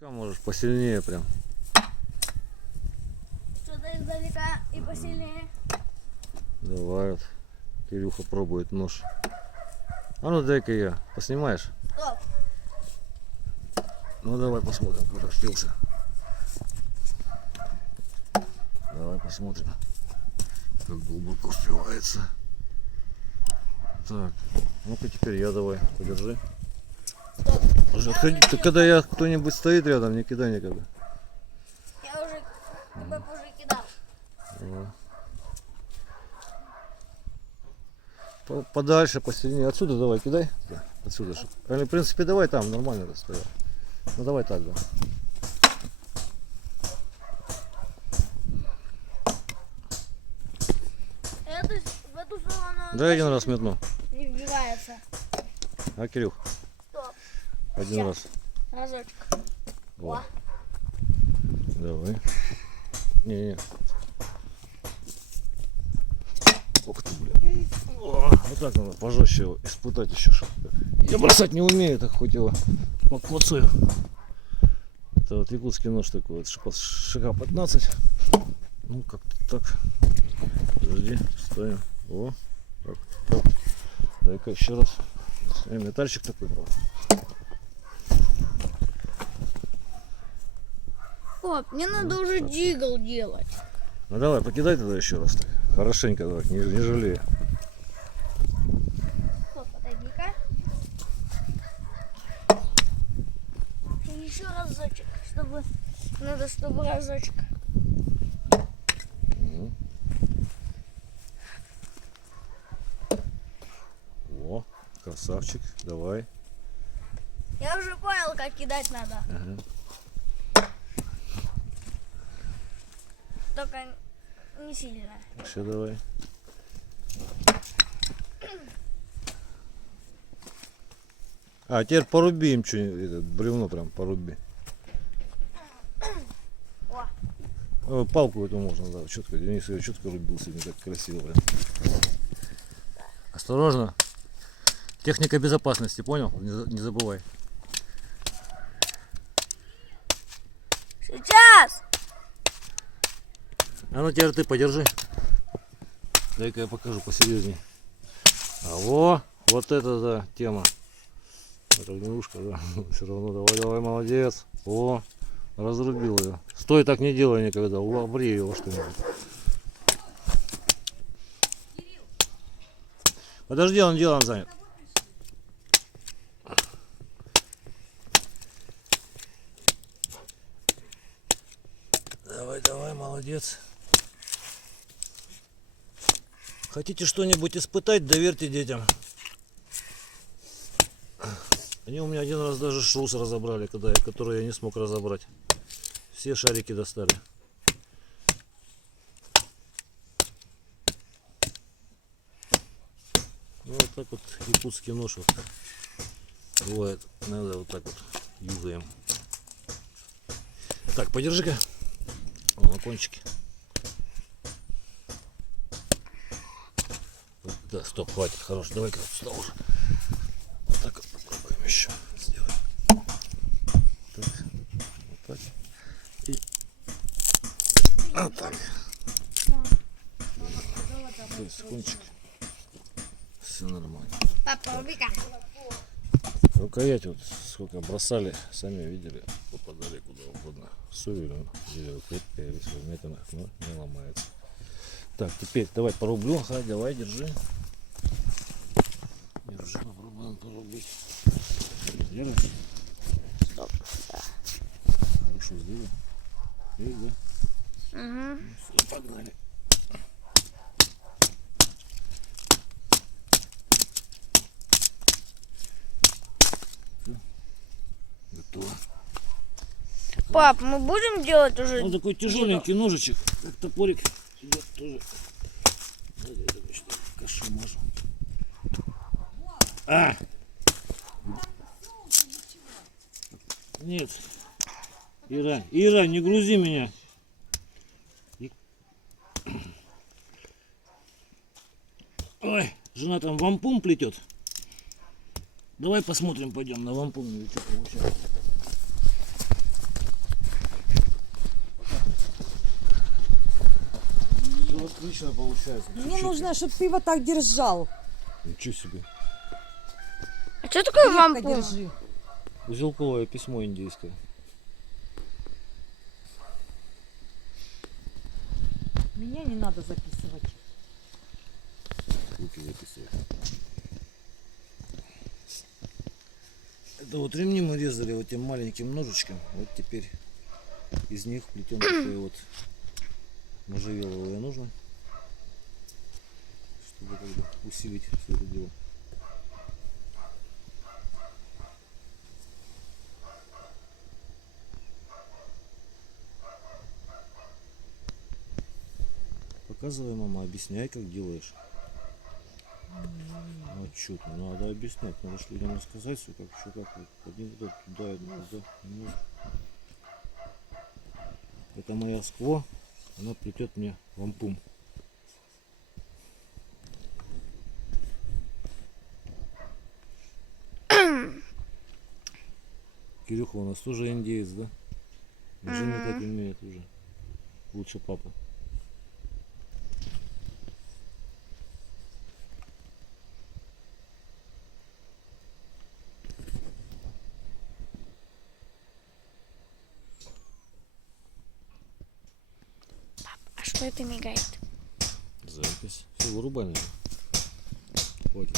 Можешь посильнее прям. Что-то издалека и посильнее. Давай вот. Кирюха пробует нож. А ну дай-ка я. Поснимаешь? Стоп. Ну давай посмотрим, куда впился. Давай посмотрим, как глубоко впивается. Так, ну-ка теперь я давай, подержи. Стоп. Уже отходи. Ты когда кто-нибудь стоит рядом, не кидай никогда. Я уже тебя уже кидал. Подальше, посильнее. Отсюда давай кидай. Да, отсюда. В принципе, давай там, нормально расстояние. Ну давай так, да. Это в эту сторону Дай один раз метну. не вбивается. А, Кирюх? Стоп. Один раз. Разочек. Вот. Давай. Не. Ух ты, блин. О, вот так надо пожестче его испытать еще. Я бросать не умею, так хоть его покоцаю. Это вот якутский нож такой, вот ШК-15. Ну как-то так. Подожди, ставим. О, так. Дай-ка еще раз. Метальчик такой, правда. Пап, мне надо уже джигл делать. Ну давай, покидай тогда еще раз так. Хорошенько давай, не жалею. Стоп, отойди-ка. И еще разочек, чтобы... Надо, чтобы разочек. О, красавчик, давай. Я уже понял, как кидать надо. Ага. Только не сильно. Еще давай. А теперь поруби им что-нибудь, бревно прям поруби. О. Палку эту можно, да, четко. Денис ее четко рубил сегодня, так красиво. Прям. Осторожно. Техника безопасности, понял? Не забывай. Сейчас! А ну теперь ты подержи. Дай-ка я покажу посерьезнее. А вот это да, тема. Это огневушка, да. Все равно давай, молодец. О, разрубил ее. Стой, так не делай никогда. Обри его что-нибудь. Подожди, он делом занят. Давай, молодец. Хотите что-нибудь испытать, доверьте детям. Они у меня один раз даже шрус разобрали, который я не смог разобрать. Все шарики достали. Ну, вот так вот якутский нож вот бывает. Надо вот так вот юзаем. Так, подержи-ка. На кончике. Да, стоп, хватит, хорош. Давай-ка сюда уже. Вот так вот попробуем еще сделать. Так, вот так. И вот так. То есть кончик. Все нормально. Папа, руби-ка. Рукоять вот сколько бросали, сами видели, попадали куда угодно. Сувели, дерево крепкое, весь в вмятинах, но не ломается. Так, теперь давай порублю. Ага, давай, держи. Держи, попробуем порубить. Сделай. Стоп, да. Хорошо сделай. Видишь, да? Угу. Все, погнали. Готово. Пап, мы будем делать уже? Он такой тяжеленький ножичек, как топорик идет тоже. Кашу мажу. А! Нет. Ира, не грузи меня. Ой, жена там вампум плетет. Давай посмотрим, пойдем на вампум, что получается. отлично получается. Мне Чуть-чуть. нужно, чтобы ты вот так держал. Ничего себе. А что такое Крепко вампур? держи. Узелковое письмо индийское. Меня не надо записывать. Руки записывать. Это вот ремни мы резали вот тем маленьким ножичком. Вот теперь из них плетем такое вот можжевеловое нужно, чтобы как бы усилить все это дело. Показывай, мама, объясняй, как делаешь. Ну а что ты, надо объяснять, надо же людям рассказать все, как еще как вот один туда, туда. Ну. Это моя скво, она плетет мне вампум. Кирюха у нас тоже индеец, да? Уже метать умеет уже. Лучше папы. А что это мигает? Запись. Все, вырубай, наверное. Хватит.